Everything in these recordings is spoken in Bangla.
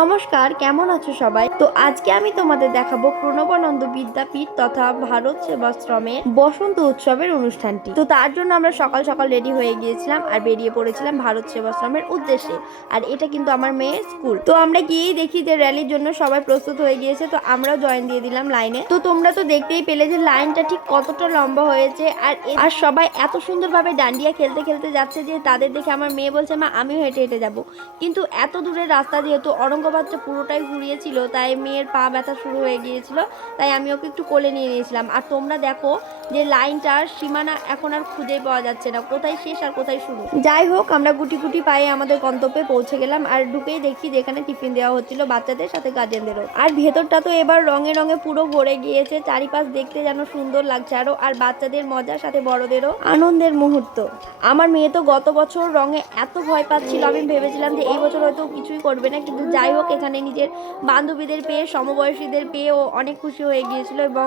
নমস্কার, কেমন আছো সবাই? তো আজকে আমি তোমাদের দেখাবো প্রণবানন্দ বিদ্যাপীঠ তথা ভারত সেবাশ্রমের বসন্ত উৎসবের অনুষ্ঠানটি। তো তার জন্য আমরা সকাল সকাল রেডি হয়ে গিয়েছিলাম আর বেরিয়ে পড়েছিলাম ভারত সেবাশ্রমের উদ্দেশ্যে। আর এটা কিন্তু আমার মেয়ের স্কুল। তো আমরা গিয়েই দেখি যে র্যালির জন্য সবাই প্রস্তুত হয়ে গিয়েছে, তো আমরাও জয়েন দিয়ে দিলাম লাইনে। তো তোমরা তো দেখতেই পেলে যে লাইনটা ঠিক কতটা লম্বা হয়েছে, আর সবাই এত সুন্দরভাবে ডান্ডিয়া খেলতে খেলতে যাচ্ছে যে তাদের দেখে আমার মেয়ে বলছে, মা আমিও হেঁটে হেঁটে যাবো। কিন্তু এত দূরের রাস্তা যেহেতু অরঙ্গবাদটা পুরোটাই ঘুরিয়েছিল, তাই মেয়ের পা ব্যথা শুরু হয়ে গিয়েছিল, তাই আমি ওকে একটু কোলে নিয়ে নিয়েছিলাম। আর তোমরা দেখো যে লাইনটার সীমানা এখন আর খুঁজেই পাওয়া যাচ্ছে না, কোথায় শেষ আর কোথায় শুরু। যাই হোক, আমরা গুটি গুটি পায়ে আমাদের গন্তব্যে পৌঁছে গেলাম। আর ঢুকেই দেখি যেখানে টিফিন দেওয়া হচ্ছিল বাচ্চাদের সাথে গার্জেনদেরও। আর ভেতরটা তো এবার রঙে রঙে পুরো ভরে গিয়েছে, চারিপাশ দেখতে যেন সুন্দর লাগছে আরো। আর বাচ্চাদের মজার সাথে বড়দেরও আনন্দের মুহূর্ত। আমার মেয়ে তো গত বছর রঙে এত ভয় পাচ্ছিল, আমি ভেবেছিলাম যে এই বছর হয়তো কিছুই করবে না, কিন্তু যাই হোক এখানে নিজের বান্ধবীদের পেয়ে, সমবয়সীদের পেয়ে ও অনেক খুশি হয়ে গিয়েছিল এবং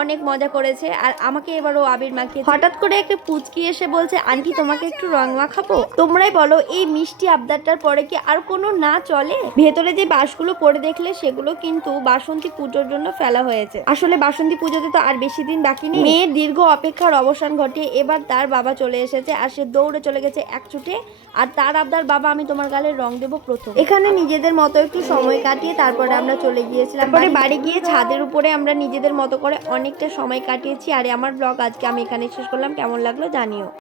অনেক মজা করেছে। আর আমাকে এবার ও আবির মাখিয়ে, হঠাৎ করে একটা পুচকি এসে বলছে, আন্টি তোমাকে একটু রং মাখাবো। তোমরাই বলো এই মিষ্টি আবদারটার পরে কি আর কোনো না চলে? ভেতরে যে বাঁশগুলো পড়ে দেখলে সেগুলো কিন্তু বাসন্তী পুজোর জন্য ফেলা হয়েছে। আসলে বাসন্তী পুজোতে তো আর বেশি দিন বাকি নেই। মেয়ের দীর্ঘ অপেক্ষার অবসান ঘটিয়ে এবার তার বাবা চলে এসেছে, আর সে দৌড়ে চলে গেছে এক ছুটে। আর তার আবদার, বাবা আমি তোমার গালে রং দেবো প্রথম। এখানে নিজেদের মতো একটু সময় কাটিয়ে তারপরে আমরা চলে গিয়েছিলাম। তারপরে বাড়ি গিয়ে ছাদের উপরে আমরা নিজেদের মতো করে অনেকটা সময় কাটিয়েছি। আর আমার ব্লগ আজকে আমি এখানে শেষ করলাম। কেমন লাগলো জানিও।